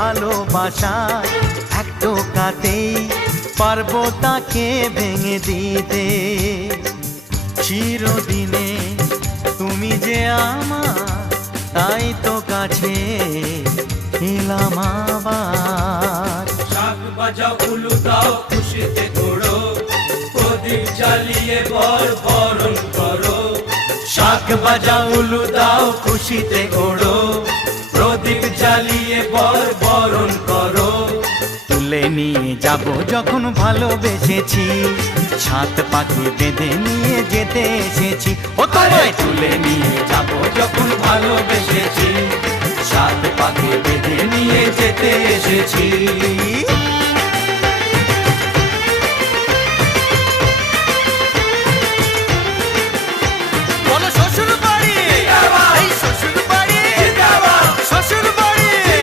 ভালোবাসা এক টোকাতেই পারবো তাকে ভেঙে দিতে। চিরদিনে তুমি যে আমার, তাই তো কাছে এলাম আবার। শাক বাজাও উলু দাও খুশিতে ঘোড়ো, প্রদীপ জ্বালিয়ে বরণ করো। শাক বাজাও উলু দাও খুশিতে ওড়ো, প্রদীপ জ্বালিয়ে বরণ করো। তুলে নিয়ে যাব যখন ভালোবেসেছি, ছাত পাখি বেঁধে নিয়ে যেতে এসেছি। ও তোমায় তুলে নিয়ে যাব যখন ভালোবেসেছি, সাত পাখি বেঁধে নিয়ে যেতে এসেছি।